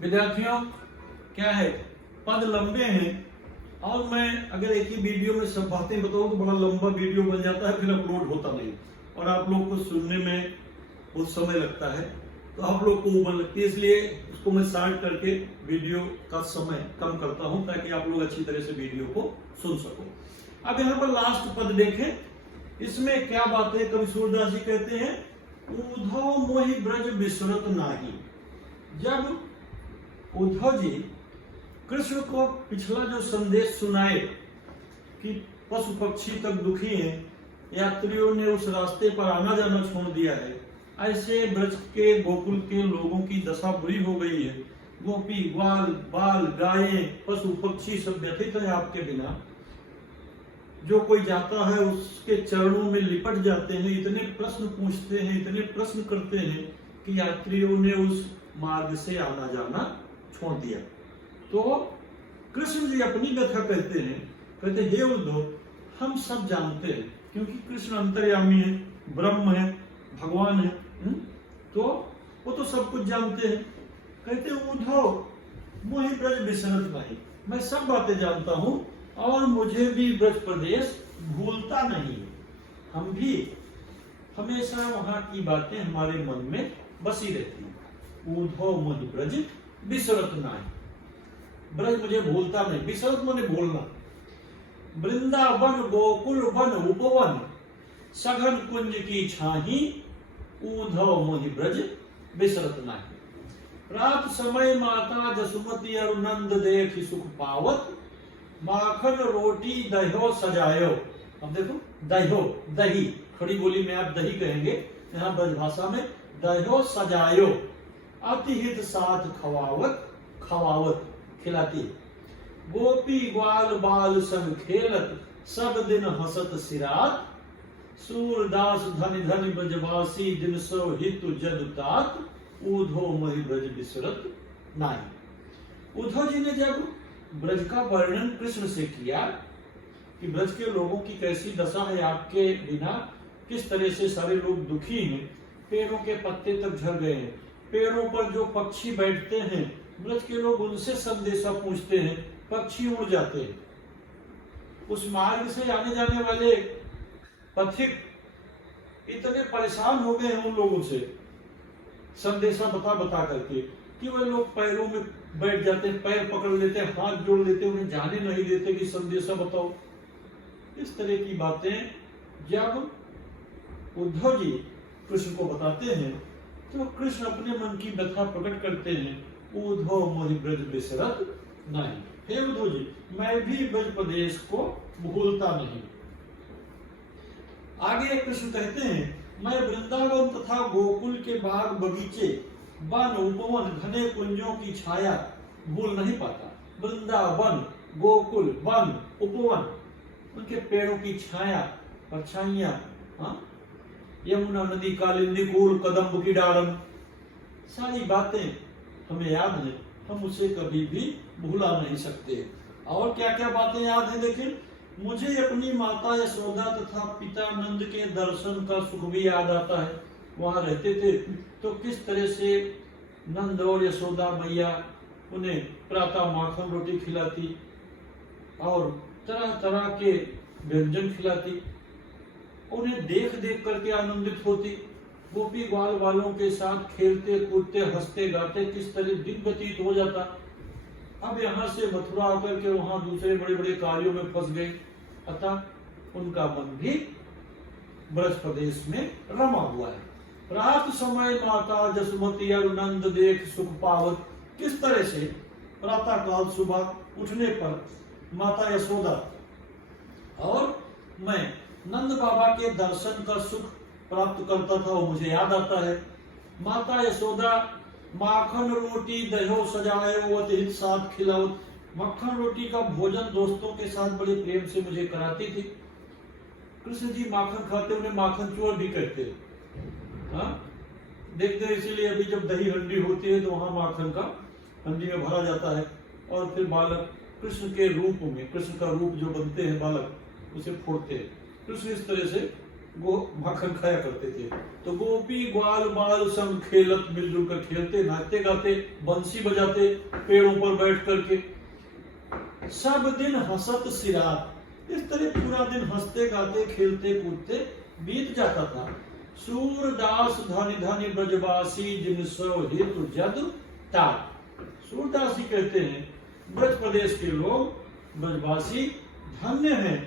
विद्यार्थियों, क्या है, पद लंबे हैं और मैं अगर एक ही वीडियो में सब बातें बताऊं तो बड़ा लंबा वीडियो बन जाता है, फिर अपलोड होता नहीं और आप लोग को सुनने में बहुत समय लगता है, तो आप लोग को उम्र लगती है। इसलिए उसको मैं शॉर्ट करके वीडियो का समय कम करता हूं ताकि आप लोग अच्छी तरह से वीडियो को सुन सको। अब यहाँ पर लास्ट पद देखें, इसमें क्या बात है। कवि सूरदास जी कहते हैं, उद्धव मोहि ब्रज बिसरत नाही। जब उद्धव जी कृष्ण को पिछला जो संदेश सुनाए कि पशु पक्षी तक दुखी हैं, यात्रियों ने उस रास्ते पर आना जाना छोड़ दिया है, ऐसे ब्रज के गोकुल के लोगों की दशा बुरी हो गई है, गोपी ग्वाल बाल गायें पशु पक्षी सब व्यथित है आपके बिना, जो कोई जाता है उसके चरणों में लिपट जाते हैं, इतने प्रश्न पूछते हैं, इतने प्रश्न करते हैं कि यात्रियों ने उस मार्ग से आना जाना छोड़ दिया। तो कृष्ण जी अपनी व्यथा कहते हैं, कहते हे उद्धव, हम सब जानते हैं क्योंकि कृष्ण अंतर्यामी है, ब्रह्म है, भगवान है, तो वो तो सब कुछ जानते हैं। कहते उद्धव मोहि ब्रज बिसरत नहीं, मैं सब बातें जानता हूं और मुझे भी ब्रज प्रदेश भूलता नहीं। हम भी हमेशा वहां की बातें हमारे मन में बसी रहती है। उद्धव मोहि ब्रज बिसरत नहीं, ब्रज मुझे भूलता नहीं। बिसरत माने भूलना। वृंदावन गोकुल वन उपवन सघन कुंज की छाही, उद्धव मोहि ब्रज बिसरत नहीं। रात समय माता जसुमती और नंद देख सुख पावत, माखन रोटी दह्यो सजायो। अब देखो दह्यो, दही, खड़ी बोली में आप दही कहेंगे, यहाँ ब्रजभाषा में दह्यो सजायो, अतिहित साथ खवावत, खवावत खिलाती। गोपी ग्वाल बाल संग खेलत, सब दिन हसत सिरात, सूरदास धन धन ब्रजवासी, दिन सो हितु जद तात, उद्धव मोहि ब्रज बिसरत नाही। उद्धव जी ने जब ब्रज का वर्णन कृष्ण से किया कि ब्रज के लोगों की कैसी दशा है आपके बिना, किस तरह से सारे लोग दुखी हैं, पेड़ों के पत्ते तक झड़ गए हैं, पेड़ों पर जो पक्षी बैठते हैं ब्रज के लोग उनसे संदेशा पूछते हैं, पक्षी उड़ जाते हैं। उस मार्ग से आने जाने वाले पथिक इतने परेशान हो गए हैं उन लोगों से संदेशा बता बता करके कि वे लोग पैरों में बैठ जाते हैं, पैर पकड़ लेते हैं, हाथ जोड़ लेते हैं, उन्हें जाने नहीं देते कि संदेशा बताओ। इस तरह की बातें जब उद्धव जी कृष्ण को बताते हैं तो कृष्ण अपने मन की व्यथा प्रकट करते हैं, उद्धव मोहि ब्रज बिसरत नहीं। हे उद्धव जी, मैं भी ब्रज प्रदेश को भूलता नहीं। आगे कृष्ण कहते हैं, मैं वृंदावन तथा गोकुल के बाग बगीचे वन उपवन घने कुंजों की छाया भूल नहीं पाता। वृंदावन गोकुल वन उपवन, उनके पेड़ों की छाया परछाइयां, यमुना नदी कालिंदी कूल कदम्ब की डारम, सारी बातें हमें याद है, हम उसे कभी भी भूला नहीं सकते। और क्या क्या बातें याद है देखिए, मुझे अपनी माता यशोदा तथा पिता नंद के दर्शन का सुख भी याद आता है। वहां रहते थे तो किस तरह से नंद और यशोदा मैया उन्हें प्रातः माखन रोटी खिलाती और तरह तरह के व्यंजन खिलाती, उन्हें देख देख करके आनंदित होती। गोपी ग्वाल वालों के साथ खेलते कूदते हंसते गाते किस तरह दिन व्यतीत हो जाता। अब यहाँ से मथुरा आकर के वहां दूसरे बड़े बड़े कार्यों में फंस गए, अतः उनका मन भी ब्रज प्रदेश में रमा हुआ है। रात समय माता जसुमती और नंद देख सुख पावत, किस तरह से प्रातः काल सुबह उठने पर माता यशोदा और मैं नंद बाबा के दर्शन का सुख प्राप्त करता था, वो मुझे याद आता है। माता यशोदा माखन रोटी दह्यो सजायो अतिहित साथ खिलावत, मक्खन रोटी का भोजन दोस्तों के साथ बड़े प्रेम से मुझे कराती थी। कृष्ण जी माखन खाते, उन्हें माखन चोर भी कहते हैं। देखते हैं, इसीलिए अभी जब दही हंडी होती है तो वहां माखन का हंडी में भरा जाता है और फिर बालक कृष्ण के रूप में, कृष्ण का रूप जो बनते हैं बालक, उसे फोड़ते हैं। कृष्ण इस तरह से माखन खाया करते थे। तो गोपी ग्वाल बाल संग खेलत, मिलजुल कर खेलते, नाचते गाते, बंसी बजाते, पेड़ों पर बैठ करके, सब दिन हंसत सिरात। इस तरह पूरा दिन हंसते गाते खेलते कूदते बीत जाता था। सूरदास धनी धनी ब्रजवासी, जिन सो हेतु जद तात। सूरदास जी कहते हैं ब्रज प्रदेश के लोग ब्रजवासी धन्य हैं,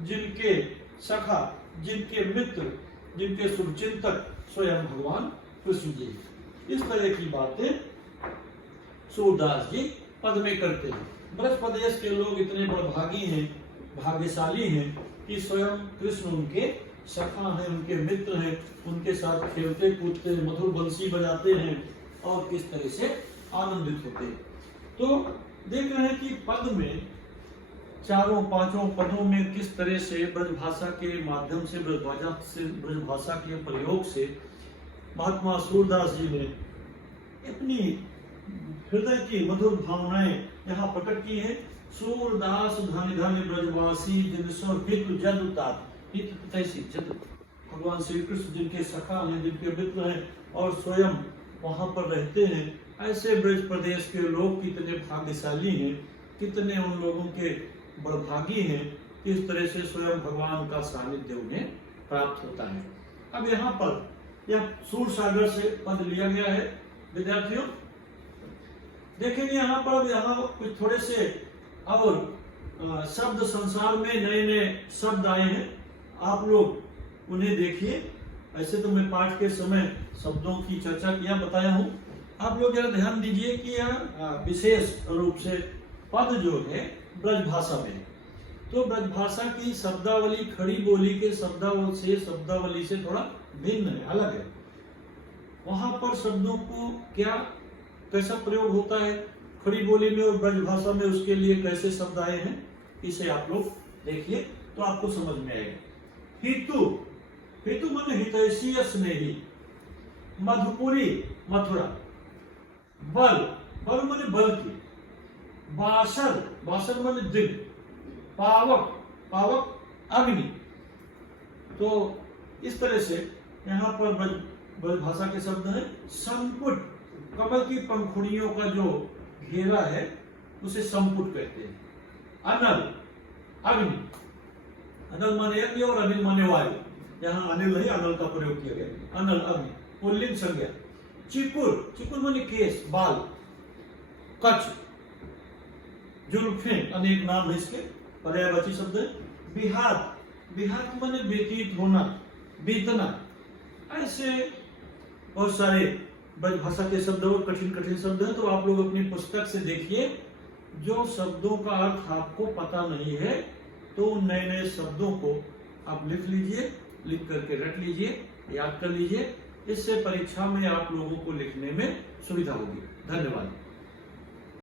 जिनके सखा, जिनके मित्र, जिनके शुभचिंतक स्वयं भगवान कृष्ण जी। इस तरह की बातें सूरदास जी पद में करते हैं। ब्रज प्रदेश के लोग इतने बड़भागी हैं, भाग्यशाली हैं कि स्वयं कृष्ण उनके सखा हैं, उनके मित्र हैं, उनके साथ खेलते कूदते, मधुर बंसी बजाते हैं और किस तरह से आनंदित होते हैं। तो देख रहे हैं कि पद में चारों पांचों पदों में किस तरह से ब्रजभाषा के माध्यम से, ब्रजभाषा के प्रयोग से महात्मा सूरदास जी ने अपनी हृदय की मधुर भावनाएं यहाँ प्रकट की है। सूरदास धनी धनी ब्रजवासी, जिन सो हित जद तात। हित तैसी जद, भगवान श्री कृष्ण जिनके सखा हैं, जिनके मित्र हैं और स्वयं वहां पर रहते हैं, ऐसे ब्रज प्रदेश के लोग कितने भाग्यशाली हैं, कितने उन लोगों के बड़भागी हैं, किस तरह से स्वयं भगवान का सानिध्य उन्हें प्राप्त होता है। अब यहाँ पर यह सूर सागर से पद लिया गया है विद्यार्थियों। देखेंगे यहाँ पर, यहाँ कुछ थोड़े से और शब्द संसार में नए नए शब्द आए हैं, आप लोग उन्हें देखिए। ऐसे तो मैं पाठ के समय शब्दों की चर्चा किया, बताया हूँ। आप लोग जरा ध्यान दीजिए कि यह विशेष रूप से पद जो है ब्रज भाषा में, तो ब्रज भाषा की शब्दावली खड़ी बोली के शब्दावली से थोड़ा भिन्न है, अलग है। वहां पर शब्दों को क्या कैसा प्रयोग होता है खड़ी बोली में और ब्रज भाषा में, उसके लिए कैसे शब्द आए हैं, इसे आप लोग देखिए तो आपको समझ में आएगा। हितु, हितु माने हितैषी स्नेही, मधुपुरी मथुरा, बल, बल माने बल की, बासर, बासर माने दिन, पावक, पावक अग्नि। तो इस तरह से यहाँ पर ब्रज भाषा के शब्द हैं। संपुट, कमल की पंखुड़ियों का जो घेरा है उसे संपुट कहते हैं। अनल, अग्नि, अनल माने अग्नि और अनिल माने वायु, यहाँ अनिल नहीं अनल का प्रयोग किया गया। अनल अग्नि, पुल्लिंग संज्ञा। चिकुर, चिकुर माने केस, बाल। कच्छ, जुल्फें, अनेक नाम है इसके, पर्यायवाची शब्द है। बिहात, बिहात माने व्यतीत होना, बीतना। ऐसे बहुत सारे ब्रज भाषा के शब्द और कठिन कठिन शब्द हैं, तो आप लोग अपनी पुस्तक से देखिए। जो शब्दों का अर्थ आपको पता नहीं है तो उन नए नए शब्दों को आप लिख लीजिए, लिख करके रट लीजिए, याद कर लीजिए। इससे परीक्षा में आप लोगों को लिखने में सुविधा होगी। धन्यवाद।